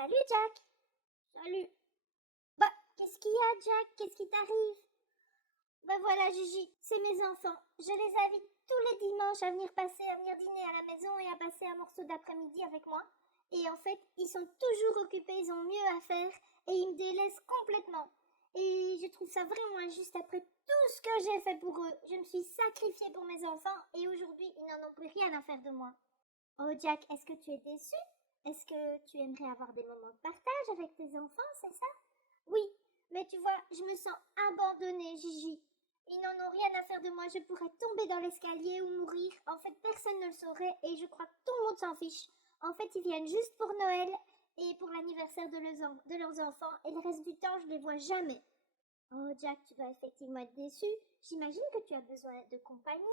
Salut Jack. Salut. Bah, qu'est-ce qu'il y a Jack? Qu'est-ce qui t'arrive? Bah voilà Gigi, c'est mes enfants. Je les invite tous les dimanches à venir dîner à la maison et à passer un morceau d'après-midi avec moi. Et en fait, ils sont toujours occupés, ils ont mieux à faire et ils me délaissent complètement. Et je trouve ça vraiment injuste après tout ce que j'ai fait pour eux. Je me suis sacrifiée pour mes enfants et aujourd'hui, ils n'en ont plus rien à faire de moi. Oh Jack, est-ce que tu es déçu? Est-ce que tu aimerais avoir des moments de partage avec tes enfants, c'est ça? Oui, mais tu vois, je me sens abandonnée, Gigi. Ils n'en ont rien à faire de moi, je pourrais tomber dans l'escalier ou mourir. En fait, personne ne le saurait et je crois que tout le monde s'en fiche. En fait, ils viennent juste pour Noël et pour l'anniversaire de leurs enfants et le reste du temps, je les vois jamais. Oh Jack, tu dois effectivement être déçu. J'imagine que tu as besoin de compagnie.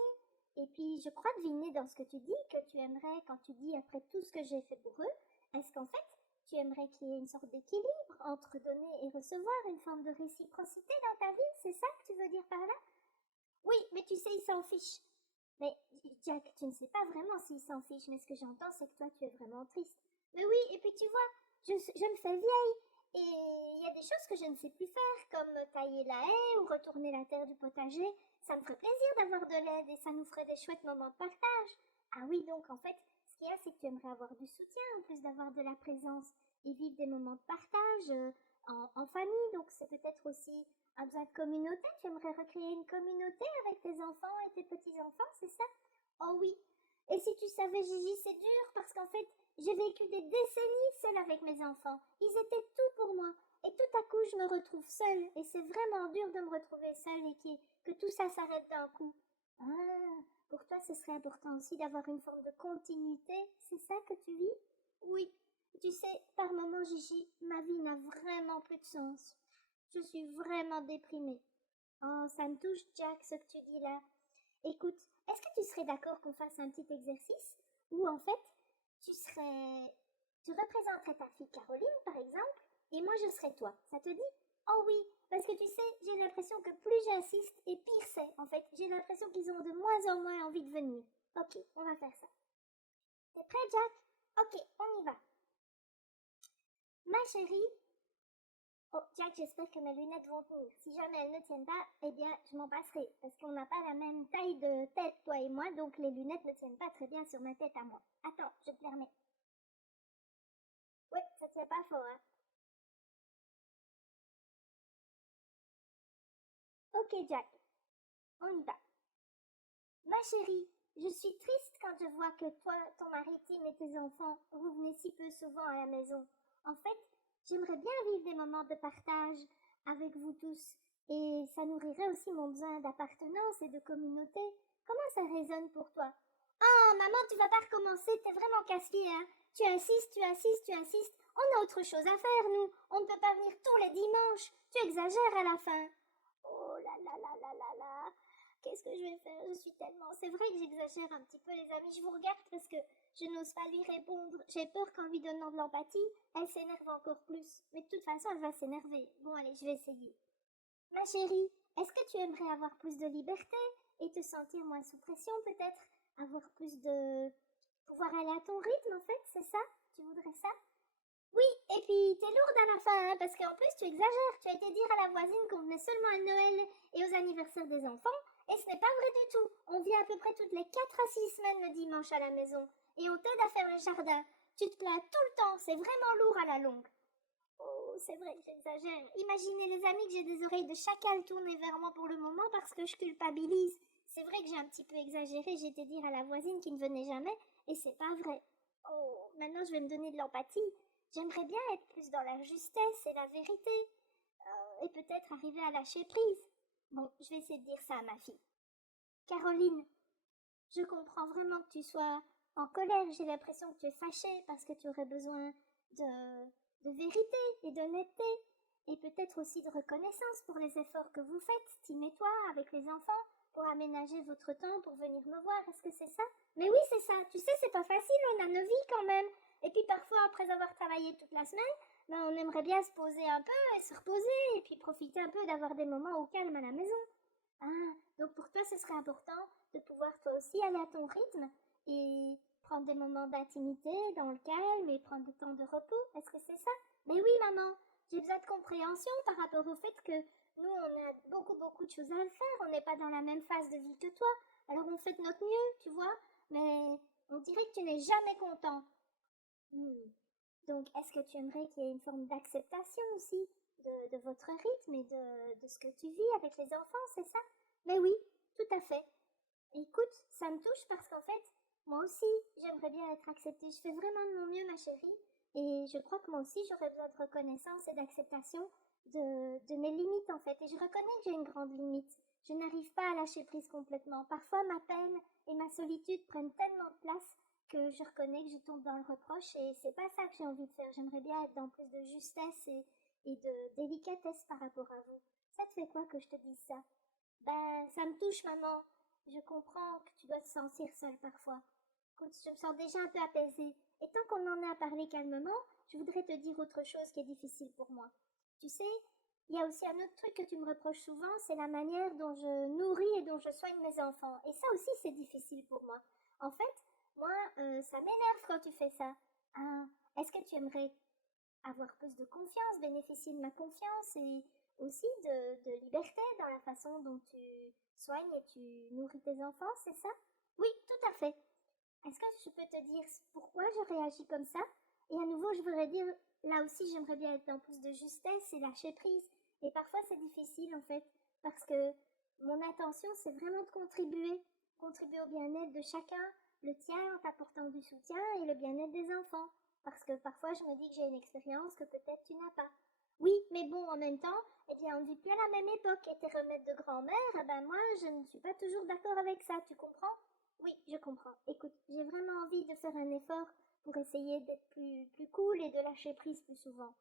Et puis, je crois deviner dans ce que tu dis que tu aimerais, quand tu dis après tout ce que j'ai fait pour eux, est-ce qu'en fait, tu aimerais qu'il y ait une sorte d'équilibre entre donner et recevoir, une forme de réciprocité dans ta vie? C'est ça que tu veux dire par là? Oui, mais tu sais, ils s'en fichent. Mais Jack, tu ne sais pas vraiment s'ils s'en fichent, mais ce que j'entends, c'est que toi, tu es vraiment triste. Mais oui, et puis tu vois, je me fais vieille, et il y a des choses que je ne sais plus faire, comme tailler la haie ou retourner la terre du potager. Ça me ferait plaisir d'avoir de l'aide et ça nous ferait des chouettes moments de partage. Ah oui, donc en fait, ce qu'il y a, c'est que tu aimerais avoir du soutien en plus d'avoir de la présence et vivre des moments de partage en famille. Donc c'est peut-être aussi un besoin de communauté. Tu aimerais recréer une communauté avec tes enfants et tes petits-enfants, c'est ça? Oh oui. Et si tu savais, Gigi, c'est dur parce qu'en fait, j'ai vécu des décennies seule avec mes enfants. Ils étaient tout pour moi. Et tout à coup, je me retrouve seule. Et c'est vraiment dur de me retrouver seule et que tout ça s'arrête d'un coup. Ah, pour toi, ce serait important aussi d'avoir une forme de continuité. C'est ça que tu vis? Oui. Tu sais, par moments, Gigi, ma vie n'a vraiment plus de sens. Je suis vraiment déprimée. Oh, ça me touche, Jack, ce que tu dis là. Écoute, est-ce que tu serais d'accord qu'on fasse un petit exercice où en fait, tu représenterais ta fille Caroline, par exemple, et moi je serais toi. Ça te dit? Oh oui, parce que tu sais, j'ai l'impression que plus j'insiste, et pire c'est, en fait. J'ai l'impression qu'ils ont de moins en moins envie de venir. Ok, on va faire ça. T'es prêt, Jack? Ok, on y va. Ma chérie, oh, Jack, j'espère que mes lunettes vont tenir. Si jamais elles ne tiennent pas, eh bien, je m'en passerai. Parce qu'on n'a pas la même taille de tête, toi et moi, donc les lunettes ne tiennent pas très bien sur ma tête à moi. Attends, je te les remets. Oui, ça tient pas fort, hein. Ok, Jack, on y va. Ma chérie, je suis triste quand je vois que toi, ton mari Tim et tes enfants, vous venez si peu souvent à la maison. En fait, j'aimerais bien vivre des moments de partage avec vous tous. Et ça nourrirait aussi mon besoin d'appartenance et de communauté. Comment ça résonne pour toi? Oh, maman, tu vas pas recommencer, t'es vraiment casse-pied, hein? Tu insistes, tu insistes, tu insistes. On a autre chose à faire, nous. On ne peut pas venir tous les dimanches. Tu exagères à la fin. Oh là là là là là là. Qu'est-ce que je vais faire? Je suis tellement... C'est vrai que j'exagère un petit peu, les amis. Je vous regarde parce que je n'ose pas lui répondre. J'ai peur qu'en lui donnant de l'empathie, elle s'énerve encore plus. Mais de toute façon, elle va s'énerver. Bon, allez, je vais essayer. Ma chérie, est-ce que tu aimerais avoir plus de liberté et te sentir moins sous pression peut-être? Avoir plus de... pouvoir aller à ton rythme en fait, c'est ça? Tu voudrais ça? Oui, et puis t'es lourde à la fin, hein, parce qu'en plus tu exagères. Tu as été dire à la voisine qu'on venait seulement à Noël et aux anniversaires des enfants, et ce n'est pas vrai du tout. On vient à peu près toutes les 4 à 6 semaines le dimanche à la maison, et on t'aide à faire le jardin. Tu te plains tout le temps, c'est vraiment lourd à la longue. Oh, c'est vrai que j'exagère. Imaginez les amis que j'ai des oreilles de chacal tournées vers moi pour le moment parce que je culpabilise. C'est vrai que j'ai un petit peu exagéré, j'ai été dire à la voisine qui ne venait jamais, et c'est pas vrai. Oh, maintenant je vais me donner de l'empathie. J'aimerais bien être plus dans la justesse et la vérité, et peut-être arriver à lâcher prise. Bon, je vais essayer de dire ça à ma fille. Caroline, je comprends vraiment que tu sois en colère. J'ai l'impression que tu es fâchée parce que tu aurais besoin de vérité et d'honnêteté. Et peut-être aussi de reconnaissance pour les efforts que vous faites, Tim et toi, avec les enfants, pour aménager votre temps, pour venir me voir. Est-ce que c'est ça? Mais oui, c'est ça. Tu sais, c'est pas facile, on a nos vies quand même. Et puis parfois, après avoir travaillé toute la semaine, ben, on aimerait bien se poser un peu et se reposer, et puis profiter un peu d'avoir des moments au calme à la maison. Ah, donc pour toi, ce serait important de pouvoir toi aussi aller à ton rythme et prendre des moments d'intimité dans le calme et prendre des temps de repos. Est-ce que c'est ça? Mais oui, maman, j'ai besoin de compréhension par rapport au fait que nous, on a beaucoup de choses à faire. On n'est pas dans la même phase de vie que toi. Alors on fait de notre mieux, tu vois. Mais on dirait que tu n'es jamais content. Donc, est-ce que tu aimerais qu'il y ait une forme d'acceptation aussi de votre rythme et de ce que tu vis avec les enfants, c'est ça? Mais oui, tout à fait. Écoute, ça me touche parce qu'en fait, moi aussi, j'aimerais bien être acceptée. Je fais vraiment de mon mieux, ma chérie. Et je crois que moi aussi, j'aurais besoin de reconnaissance et d'acceptation de mes limites, en fait. Et je reconnais que j'ai une grande limite. Je n'arrive pas à lâcher prise complètement. Parfois, ma peine et ma solitude prennent tellement de place que je reconnais que je tombe dans le reproche. Et c'est pas ça que j'ai envie de faire. J'aimerais bien être dans plus de justesse et de délicatesse par rapport à vous. Ça te fait quoi que je te dise ça? Ben, ça me touche, maman. Je comprends que tu dois te sentir seule parfois. Écoute, je me sens déjà un peu apaisée. Et tant qu'on en est à parler calmement, je voudrais te dire autre chose qui est difficile pour moi. Tu sais, il y a aussi un autre truc que tu me reproches souvent, c'est la manière dont je nourris et dont je soigne mes enfants. Et ça aussi, c'est difficile pour moi. En fait, moi, ça m'énerve quand tu fais ça. Hein, est-ce que tu aimerais avoir plus de confiance, bénéficier de ma confiance et aussi de liberté dans la façon dont tu soignes et tu nourris tes enfants, c'est ça? Oui, tout à fait. Est-ce que je peux te dire pourquoi je réagis comme ça? Et à nouveau, je voudrais dire, là aussi, j'aimerais bien être dans plus de justesse et lâcher prise. Et parfois, c'est difficile, en fait, parce que mon intention, c'est vraiment de contribuer au bien-être de chacun, le tien en t'apportant du soutien et le bien-être des enfants. Parce que parfois, je me dis que j'ai une expérience que peut-être tu n'as pas. Oui, mais bon, en même temps, eh bien, on ne vit plus à la même époque. Et tes remèdes de grand-mère, eh ben moi, je ne suis pas toujours d'accord avec ça, tu comprends? Oui, je comprends. Écoute, j'ai vraiment envie de faire un effort pour essayer d'être plus cool et de lâcher prise plus souvent.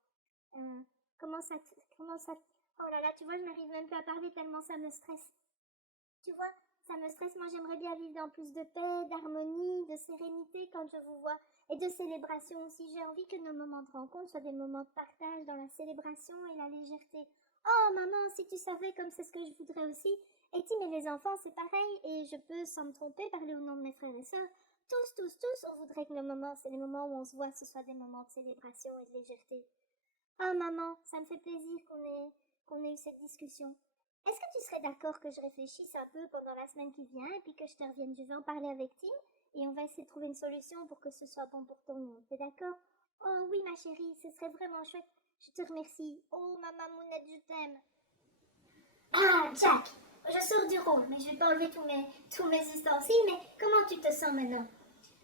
Euh, comment ça, oh là là, tu vois, je n'arrive même plus à parler tellement ça me stresse. Tu vois, ça me stresse. Moi, j'aimerais bien vivre dans plus de paix, d'harmonie, de sérénité quand je vous vois. Et de célébration aussi. J'ai envie que nos moments de rencontre soient des moments de partage dans la célébration et la légèreté. Oh, maman, si tu savais comme c'est ce que je voudrais aussi. Et tu mais les enfants, c'est pareil. Et je peux, sans me tromper, parler au nom de mes frères et sœurs. Tous, on voudrait que nos moments, c'est les moments où on se voit, ce soient des moments de célébration et de légèreté. Ah, maman, ça me fait plaisir qu'on ait eu cette discussion. Est-ce que tu serais d'accord que je réfléchisse un peu pendant la semaine qui vient et puis que je te revienne? Je vais en parler avec Tim et on va essayer de trouver une solution pour que ce soit bon pour tout le monde. T'es d'accord? Oh oui, ma chérie, ce serait vraiment chouette. Je te remercie. Oh, ma mamounette, je t'aime. Ah, Jack, je sors du rôle, mais je vais pas enlever tous mes ustensiles, mais comment tu te sens maintenant?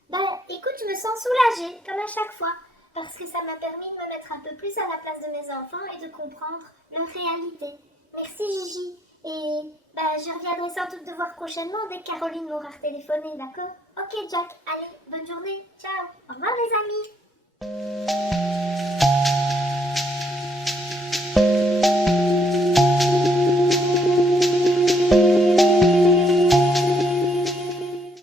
Ben, écoute, je me sens soulagée, comme à chaque fois, parce que ça m'a permis de me mettre un peu plus à la place de mes enfants et de comprendre leur réalité. Merci Gigi. Et ben, je reviendrai sans doute te voir prochainement dès que Caroline m'aura téléphoné, d'accord? Ok Jack, allez, bonne journée, ciao, au revoir les amis.